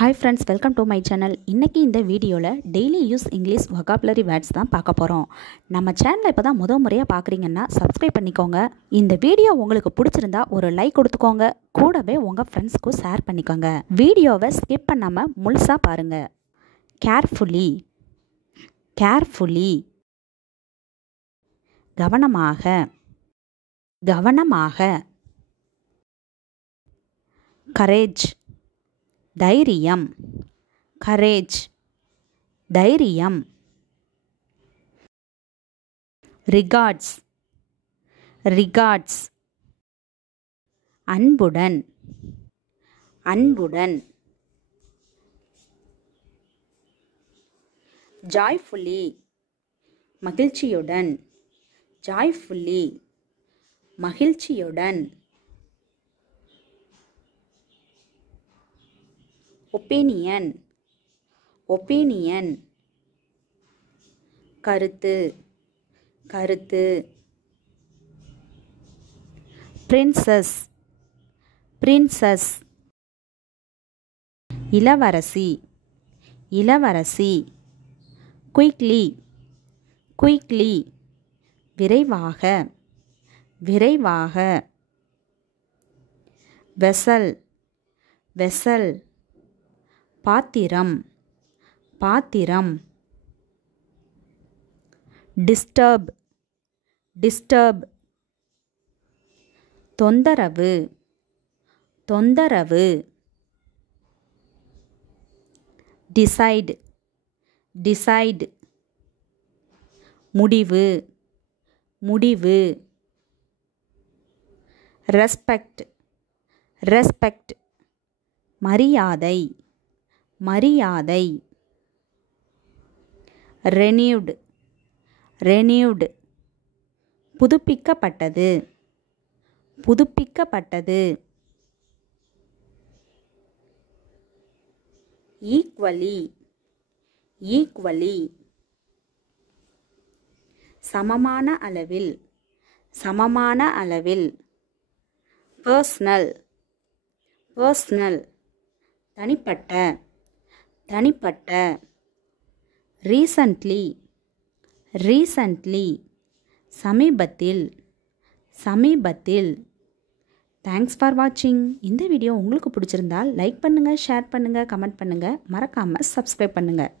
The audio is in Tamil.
Hi friends, welcome to my channel. இன்னைக்கு இந்த வீடியோவில் daily use English vocabulary words தான் பார்க்க போகிறோம். நம்ம சேனலை இப்போ தான் முறையாக பார்க்குறீங்கன்னா சப்ஸ்கிரைப் பண்ணிக்கோங்க. இந்த வீடியோ உங்களுக்கு பிடிச்சிருந்தா ஒரு லைக் கொடுத்துக்கோங்க. கூடவே உங்கள் ஃப்ரெண்ட்ஸ்க்கும் ஷேர் பண்ணிக்கோங்க. வீடியோவை ஸ்கிப் பண்ணாமல் முழுசாக பாருங்கள். கேர்ஃபுல்லி, கேர்ஃபுல்லி, கவனமாக, கவனமாக. கரேஜ், தைரியம், கரேஜ், தைரியம். ரிகார்ட்ஸ், ரிகார்ட்ஸ், அன்புடன், அன்புடன். ஜாய்ஃபுல்லி, மகிழ்ச்சியுடன், ஜாய்ஃபுல்லி, மகிழ்ச்சியுடன். ஒப்பீனியன், ஒப்பீனியன், கருத்து, கருத்து. பிரின்சஸ், பிரின்சஸ், இளவரசி, இளவரசி. குயிக்லி, குயிக்லி, விரைவாக, விரைவாக. வெசல், வெசல், பாத்திரம், பாத்திரம். டிஸ்டர்ப், டிஸ்டர்ப், தொந்தரவு, தொந்தரவு. டிசைட், டிசைட், முடிவு, முடிவு. ரெஸ்பெக்ட், ரெஸ்பெக்ட், மரியாதை, மரியாதை. ரெனியூட், ரெனியூட், புதுப்பிக்கப்பட்டது, புதுப்பிக்கப்பட்டது. ஈக்குவலி, ஈக்குவலி, சமமான அளவில், சமமான அளவில். பர்சனல், பர்சனல், தனிப்பட்ட, தனிப்பட்ட. ரீசன்ட்லி, ரீசன்ட்லி, சமீபத்தில், சமீபத்தில். தேங்க்ஸ் ஃபார் வாட்சிங். இந்த வீடியோ உங்களுக்கு பிடிச்சிருந்தால் லைக் பண்ணுங்கள், ஷேர் பண்ணுங்கள், கமெண்ட் பண்ணுங்கள். மறக்காமல் சப்ஸ்கிரைப் பண்ணுங்கள்.